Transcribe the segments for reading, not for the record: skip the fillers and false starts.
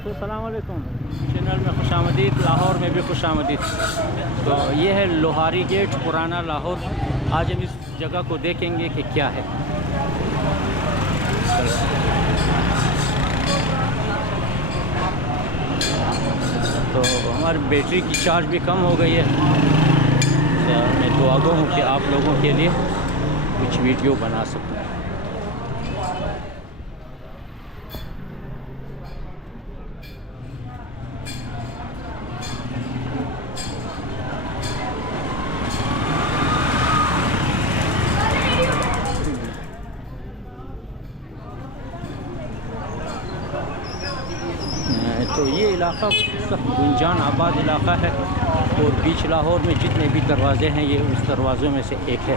दोस्तों अस्सलाम वालेकुम, चैनल में खुश आमदीद, लाहौर में भी खुश आमदीद। तो ये है लोहारी गेट, पुराना लाहौर। आज हम इस जगह को देखेंगे कि क्या है। तो हमारी बैटरी की चार्ज भी कम हो गई है। तो मैं दुआ गो हूँ कि आप लोगों के लिए कुछ वीडियो बना सकूँ। तो ये इलाक़ा सब गुंजान आबाद इलाक़ा है और बीच लाहौर में जितने भी दरवाज़े हैं ये उस दरवाज़ों में से एक है।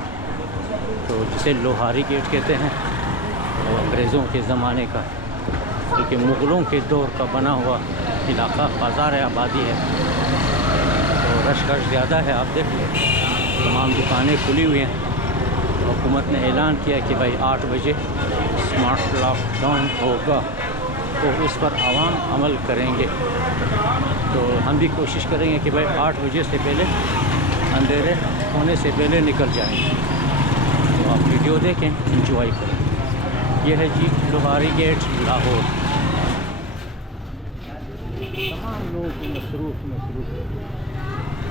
तो जिसे लोहारी गेट कहते हैं, वो अंग्रेज़ों के ज़माने का बल्कि मुग़लों के दौर का बना हुआ इलाक़ा, बाज़ार आबादी है। तो रश ज़्यादा है, आप देख लें, तमाम दुकानें खुली हुई हैं। हुकूमत ने ऐलान किया कि भाई 8 बजे स्मार्ट लॉकडाउन होगा, तो उस पर आवाम अमल करेंगे। तो हम भी कोशिश करेंगे कि भाई 8 बजे से पहले, अंधेरे होने से पहले निकल जाएंगे। तो आप वीडियो देखें, एंजॉय करें। यह है जी लोहारी गेट लाहौर। तमाम लोग मसरूफ़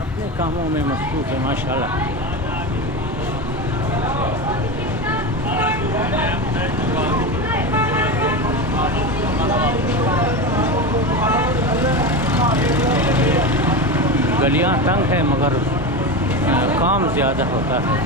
अपने कामों में मसरूफ़ है माशाल्लाह। गलियां तंग है मगर काम ज़्यादा होता है।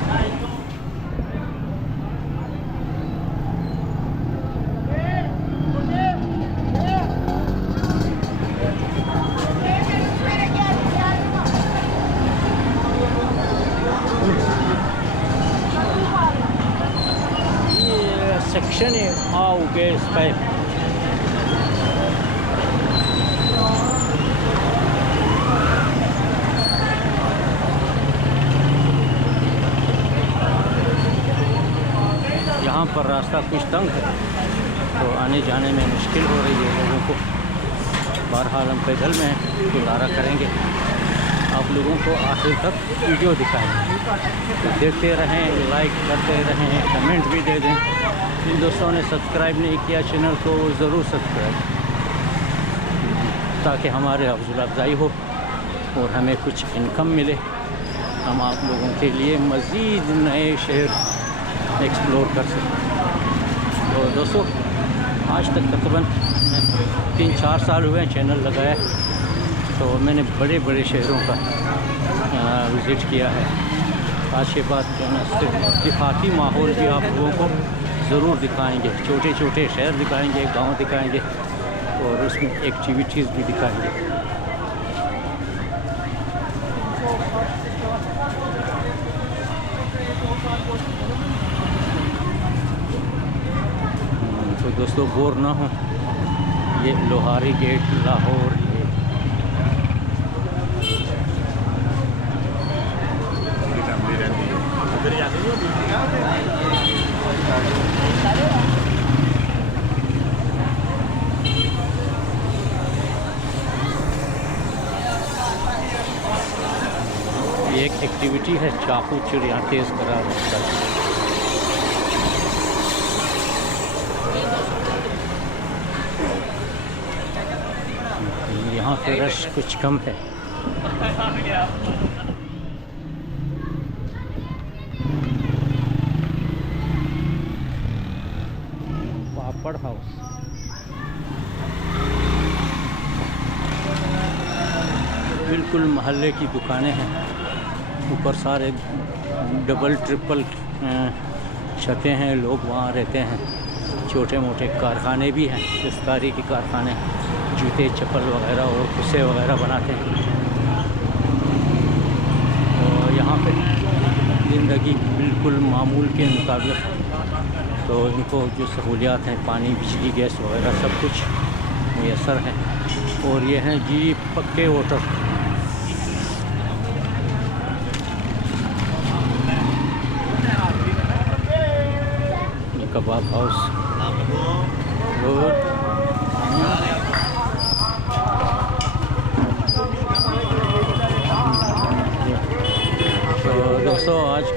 ये सेक्शन है आओ गैस पाइप। यहाँ पर रास्ता कुछ तंग है तो आने जाने में मुश्किल हो रही है लोगों को। बहरहाल हम पैदल में गुजारा करेंगे, आप लोगों को आखिर तक वीडियो दिखाएंगे। तो देखते रहें, लाइक करते रहें, कमेंट भी दे दें। जिन दोस्तों ने सब्सक्राइब नहीं किया चैनल को वो ज़रूर सब्सक्राइब, ताकि हमारे हौसला अफजाई हो और हमें कुछ इनकम मिले। हम आप लोगों के लिए मज़ीद नए शहर एक्सप्लोर कर सकते हैं। तो दोस्तों आज तक तकरीबन 3-4 साल हुए हैं चैनल लगाया, तो मैंने बड़े बड़े शहरों का विज़िट किया है। आज के बाद जो है सिर्फ दिखाती माहौल भी आप लोगों को ज़रूर दिखाएंगे। छोटे छोटे शहर दिखाएंगे, गांव दिखाएंगे और उसमें एक्टिविटीज़ भी दिखाएंगे। तो दोस्तों बोर ना हो, ये लोहारी गेट लाहौर। ये एक एक्टिविटी है, चाकू चिड़िया तेज़ करा होता है। यहाँ पे रश कुछ कम है। पापड़ हाउस, बिल्कुल मोहल्ले की दुकानें हैं। ऊपर सारे डबल ट्रिपल छतें हैं, लोग वहाँ रहते हैं। छोटे मोटे कारखाने भी हैं, दस्तकारी के कारखाने, जूते चप्पल वगैरह और कुर्से वगैरह बनाते हैं। और यहाँ पे ज़िंदगी बिल्कुल मामूल के मुताबिक, तो इनको जो सहूलियात हैं, पानी, बिजली, गैस वगैरह सब कुछ मुयसर है। और ये हैं जी पक्के होटल। कबाब हाउस, रोड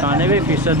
96%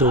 2